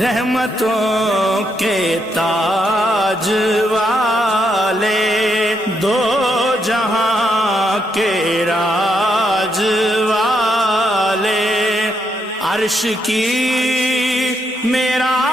رحمتوں کے تاج والے، دو جہاں کے راج والے، عرش کی میرا